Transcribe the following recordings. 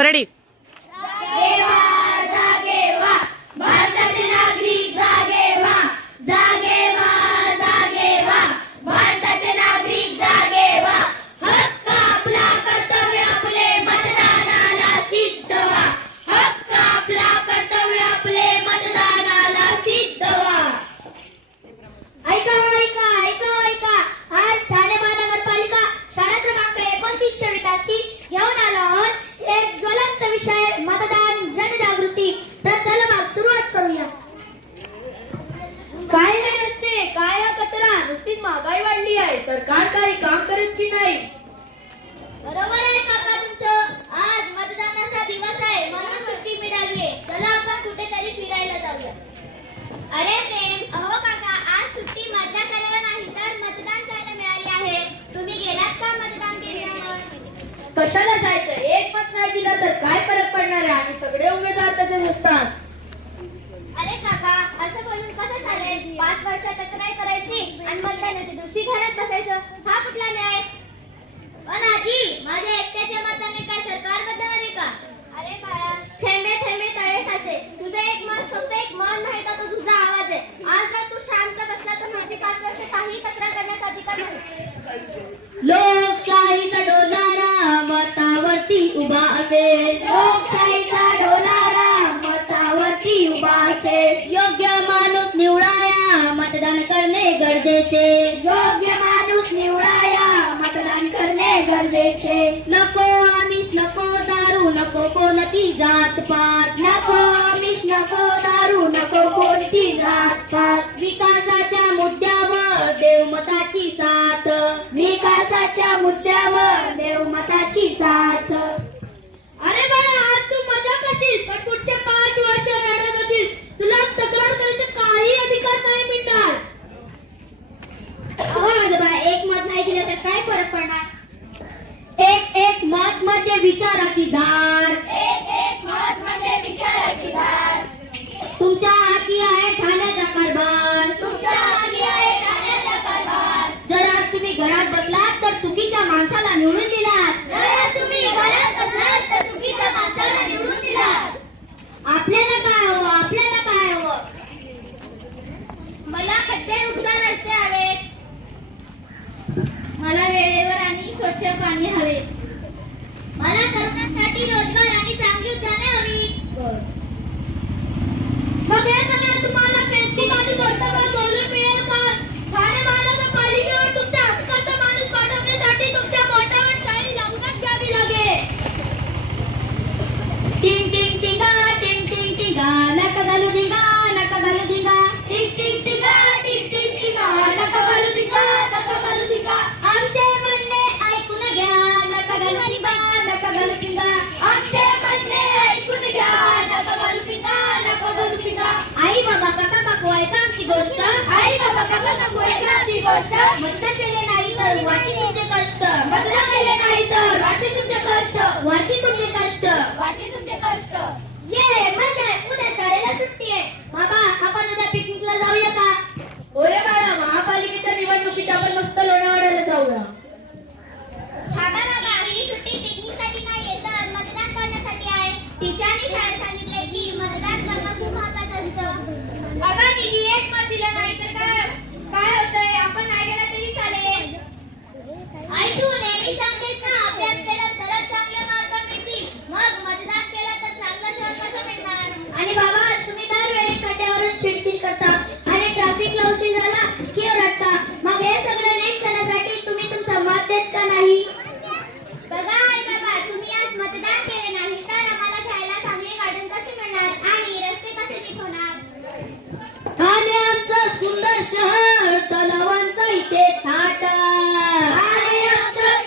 Ready. काय हे रस्ते, काय हा कचरा, नुसतीच महागाई वाढली आहे. सरकार काही काम करत की नाही? बरोबर आहे काका तुमचं. आज मतदानाचा दिवस आहे म्हणून सुट्टी मिळाली आहे. चला आपण कुठेतरी फिरायला जाऊया. अरे प्रेम, अहो काका, आज सुट्टी मजा करायला नाही तर मतदान करायला मिळाली आहे. तुम्ही गेलात का मतदान केल्यावर? कशाला जायचं? एक मत नाही दिलं तर काय फरक पडणार आहे? आणि सगळे उमेदवार तसेच असतात. अरे काका, असं बोलून कसं चालेल? 5 वर्ष तक्रार करायची आणि मतदानाच्या दिवशी घरात बसायचं, हा कुठला न्याय? पण आजी, माझ्या एकट्याच्या मताने काय सरकार बदलणार आहे का? अरे बाळा, थेंबे थेंबे तळे साचे. तुझं एक मत फक्त एक मन नाही तर तो तुझा आवाज आहे. आज जर तू शांत बसला तर माझे 5 वर्ष काही तक्रार करण्याचा अधिकार नाही. लोकशाहीचा डोलारा मतावरती उभा असेल. लोकशाहीचा डोलारा मतावरती उभा असेल. योग्य माणूस निवडाया मतदान करणे गरजेचे. योग्य माणूस निवडाया मतदान करणे गरजेचे. नको आमिष, नको दारू, नको कोणती जात पात. नको आमिष, नको दारू, नको कोणती जात पात. विकासाच्या मुद्द्यावर देव मताची साथ. विकासाच्या मुद्द्यावर देव मताची साथ. अरे बाळा, आज तू मजा करशील पण पुढचे 5 वर्ष रडत असशील. तुला तक्रार करायचा काही अधिकार नाही मिळणार. अहो आजोबा, एक मत नाही दिलं तर काय फरक पडणार? एक एक मत म्हणजे विचाराची धार. एक एक मत म्हणजे विचाराची धार. तुमच्या हाती आहे ठाण्याचा कारभार. तुमच्या हाती आहे ठाण्याचा कारभार. जर आज तुम्ही घरात बसलात तर चुकीच्या माणसाला निवडून दिलात. जर तुम्ही घरात बसलात तर चुकीच्या माणसाला निवडून दिलात. आपल्याला काय हवं? आपल्याला काय हवं? मला खड्डे उबदार रस्ते हवेत. मला वेळेवर आणि स्वच्छ पाणी हवे. मला तरुणांसाठी रोजगार आणि चांगली उद्याने हवी. मग हे सगळं तुम्हाला फेसबुक आणि व्हॉट्सअपवर बोलून मिळेल का? ठाणे महानगरपालिकेवर तुमच्या हक्काचा माणूस पाठवण्यासाठी तुमच्या बोटावर शाई लावूनच घ्यावी लागेल. टिंग टिंग टिंगा, टिंग टिंग टिंगा, नका घालू धिंगा, नका घालू धिंगा. टिंग टिंग टिंगा, टिंग टिंग टिंगा, नका घालू धिंगा, नका घालू धिंगा. आमचे म्हणणे ऐकून घ्या, नका घालू धिंगा, नका घालू धिंगा. आमचे म्हणणे ऐकून घ्या, नका घालू धिंगा, नका घालू धिंगा. आई बाबा काका काकू ऐका आमची गोष्ट. आई बाबा काका काकू ऐका आमची गोष्ट. मतदान केले नाही तर वाटी तुमचे कष्ट. मतदान केले नाही तर वाटी तुमचे कष्ट. वाटी तुमचे कष्ट. वाटे तुमचे कष्ट. ये मजा आहे. उद्या शाळेला सुट्टी आहे. बाबा, आपण उद्या पिकनिकला जाऊया का? ओरे बाळा, महापालिकेच्या निवडणुकीच्या आपण मस्त लोणावळ्याला जाऊया. थांबा बाबा, ही सुट्टी पिकनिकसाठी नाहीये तर मतदान करण्यासाठी आहे. टीचरनी शाळेत सांगितले की मतदान करणं खूप महत्त्वाचं असतं. अगं निधी, एक मत दिलं नाही तर काय होतंय? आपण नाही गेला तरी चालेल. आई तू नेहमी सांगतेस ना, अभ्यास केला तरच चांगले मार्क मिळतील. मग मतदान केलं तर चांगलं शहर कसं मिळणार? आणि बाबा, तुम्ही दरवेळी खड्ड्यावरून चिडचिड करता आणि ट्रॅफिकला उशीर झाला की ओरडता. मग हे सगळं नीट करण्यासाठी तुम्ही तुमचं मत देत का नाही? बघा आई बाबा, तुम्ही आज मतदान केले नाही तर आम्हाला घ्यायला चांगली गार्डन कशी मिळणार आणि रस्ते कसे नीट होणार? ठाणे आमचं सुंदर शहर, तलावांचा इथे थाट. ठाणे आमचं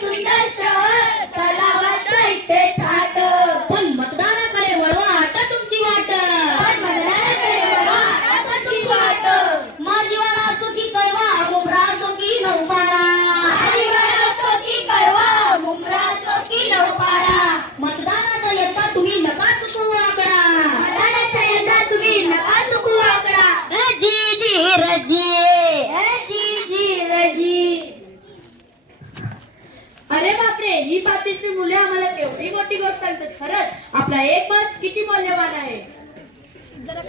रे, ही पाचवीची मुले आम्हाला केवढी मोठी गोष्ट सांगतात. खरंच आपला एक मत किती मौल्यवान आहे.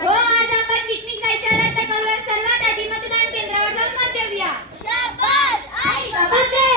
हो, आज आपण पिकनिक जायचं रद्द करूया. सर्वात आधी मतदान केंद्रावर जाऊन मत देऊया. शाबास आई बाबा.